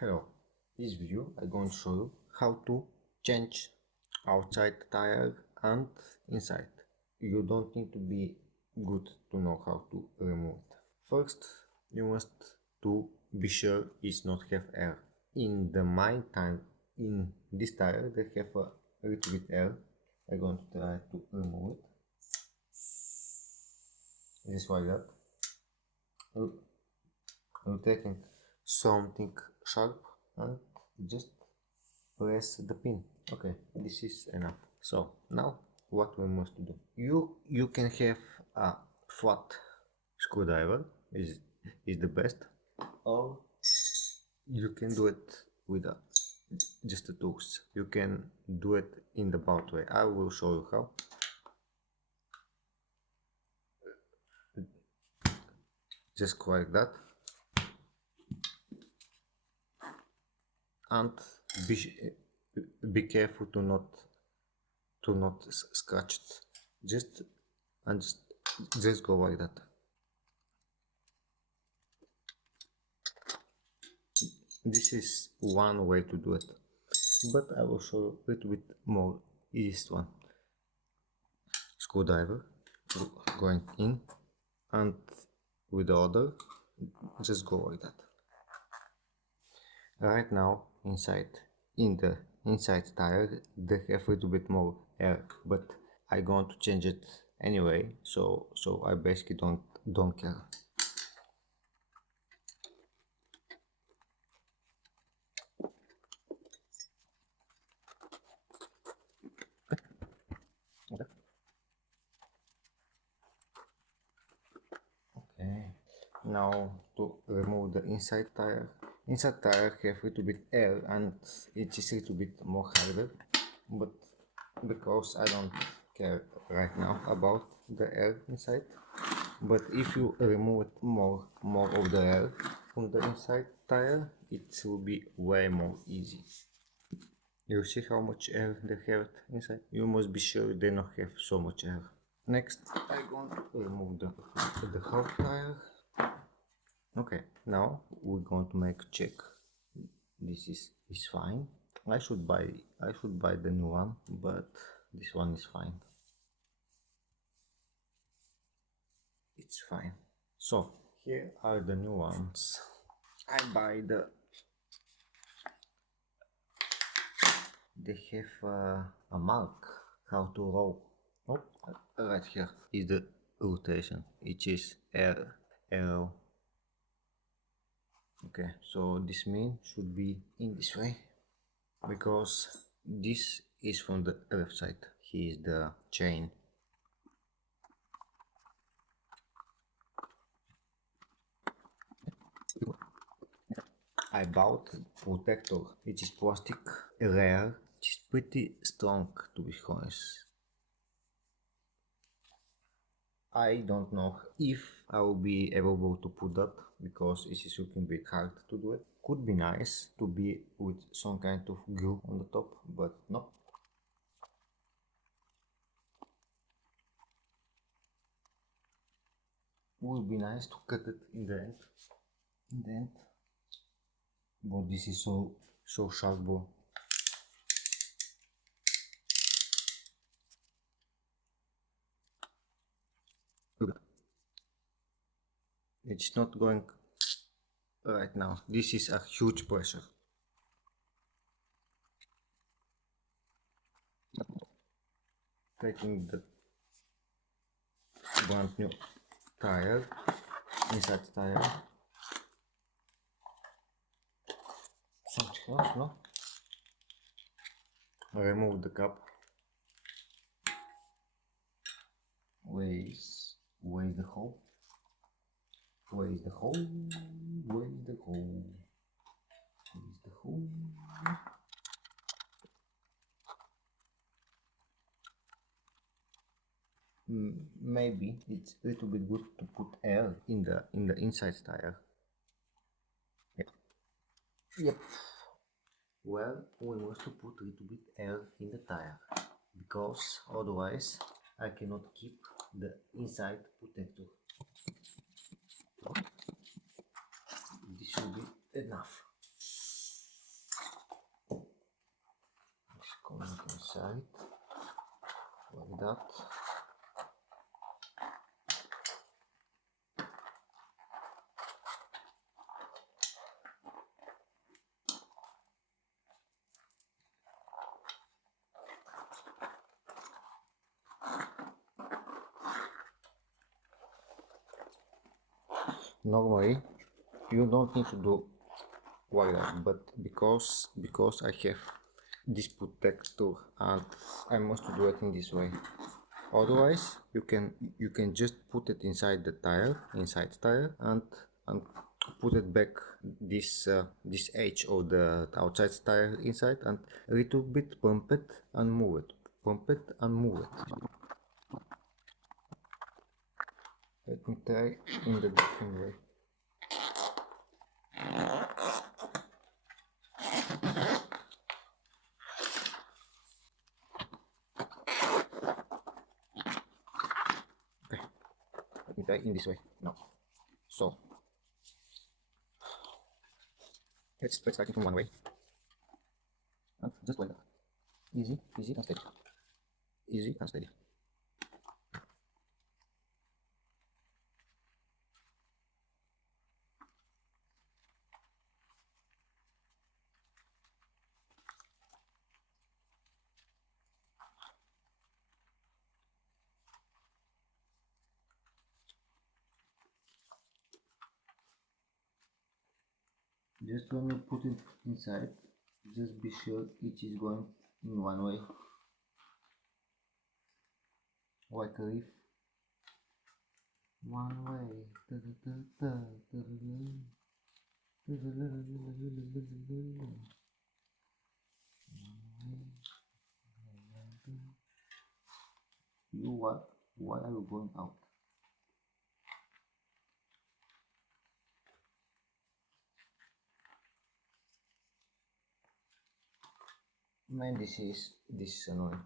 Hello, this video I'm going to show you how to change outside tire and inside. You don't need to be good to know how to remove it. First, you must to be sure it's not have air. In the main tire, in this tire, they have a little bit air. I'm going to try to remove it. Just like that. I'm taking something sharp and just press the pin. Okay, this is enough. So now what we must do, you can have a flat screwdriver is the best, or you can do it with just the tools. You can do it in the both way. I will show you how. Just like that, and be careful to not scratch it. Just go like that. This is one way to do it, but I will show you a little bit more easiest one. Screwdriver going in, and with the other just go like that. Right now in the inside tire they have a little bit more air, but I'm going to change it anyway, so I basically don't care. Okay, now to remove the inside tire. Inside tire have a little bit air and it is a little bit more harder, but because I don't care right now about the air inside, but if you remove more of the air from the inside tire, it will be way more easy. You see how much air they have inside? You must be sure they don't have so much air. Next, I'm going to remove the hot tire. Okay, now we're going to make a check. This is fine. I should buy the new one, but this one is fine. It's fine. So here are the new ones. I buy they have a mark how to roll. Oh, right here is the rotation. It is arrow. Okay, so this mean should be in this way, because this is from the left side. Here is the chain. I bought protector. It is plastic, rare. It is pretty strong, to be honest. I don't know if I will be able to put that, because it is looking a bit hard to do it. Could be nice to be with some kind of glue on the top, but no. Would be nice to cut it in the end. But this is so sharp, bro. It's not going right now. This is a huge pressure. Taking the brand new tire, inside tire. Something else, no? Remove the cap. Where's the hole? Where is the hole? Where is the hole? Where is the hole? Maybe it's a little bit good to put air in the inside tire. Yep. Well, we must to put a little bit air in the tire, because otherwise I cannot keep the inside protector. This should be enough. coming inside like that. Normally you don't need to do like that, but because I have this protector and I must do it in this way. Otherwise you can just put it inside the tire, and put it back this edge of the outside tire inside, and a little bit pump it and move it, pump it and move it. Let me try in the different way. Okay, let me try in this way now. So let's start it from one way, and just like that. Easy, easy and steady. Easy and steady. Just when you put it inside, just be sure it is going in one way, like a leaf. One way. You what? Why are you going out? Man, this is annoying.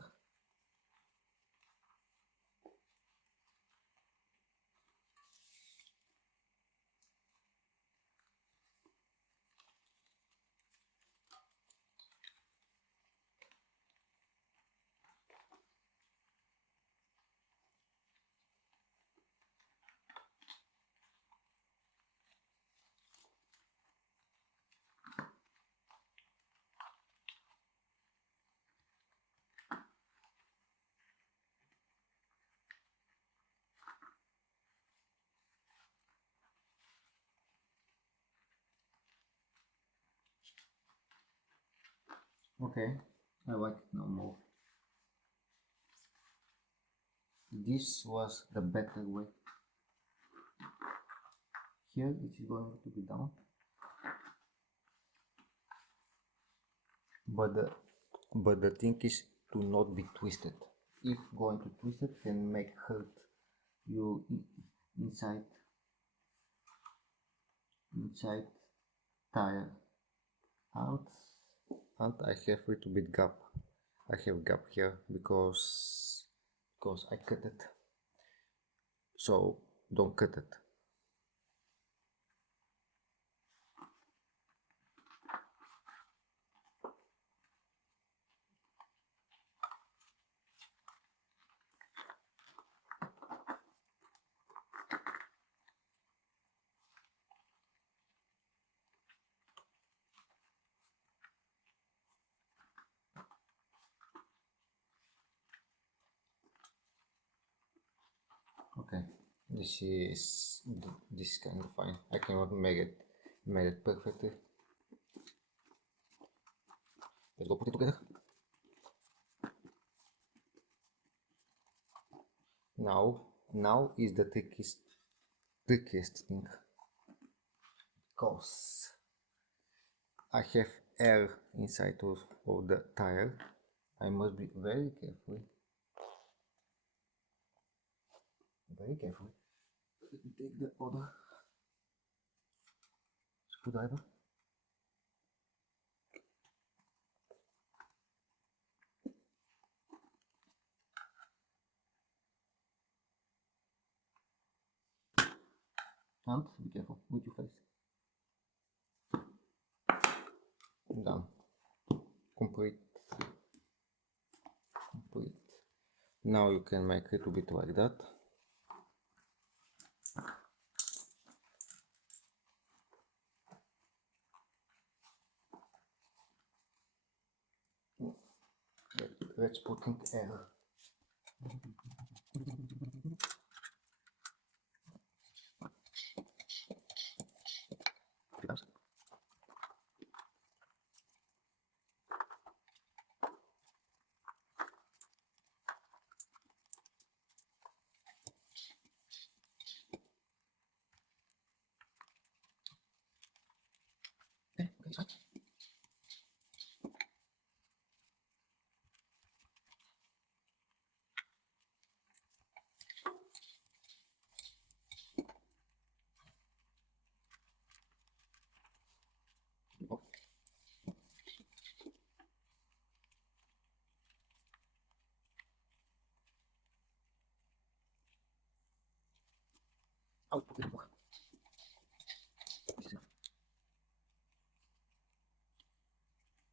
Okay, I like it no more. This was the better way. Here it is going to be down, but the thing is to not be twisted. If going to twist it can make hurt you inside tire, and I have a little bit gap. I have gap here because I cut it. So don't cut it. Okay, this is kind of fine. I cannot make it perfectly. Let's go put it together. Now is the trickiest thing, because I have air inside of the tire. I must be very careful. Very careful. Let me take the other screwdriver. And be careful with your face. Done. Complete. Now you can make a little bit like that. Let's put in air. Okay, it's fine. Oh. Oh, okay.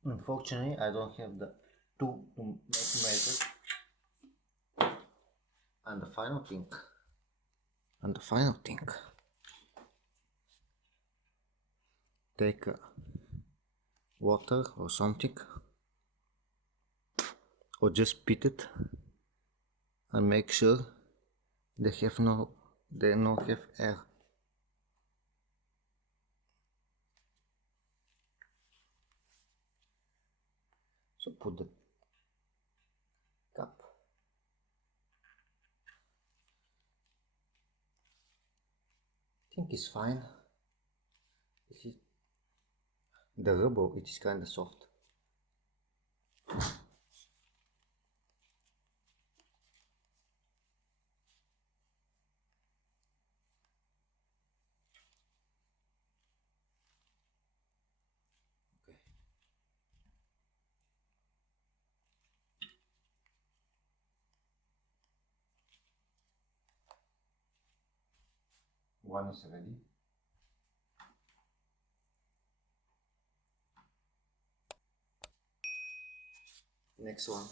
Unfortunately, I don't have the tool to make measure. And the final thing, take water or something, or just beat it, and make sure they don't have air. So put the cup. I think it's fine. This is the rubber, it is kind of soft. Okay. One is ready. Next one.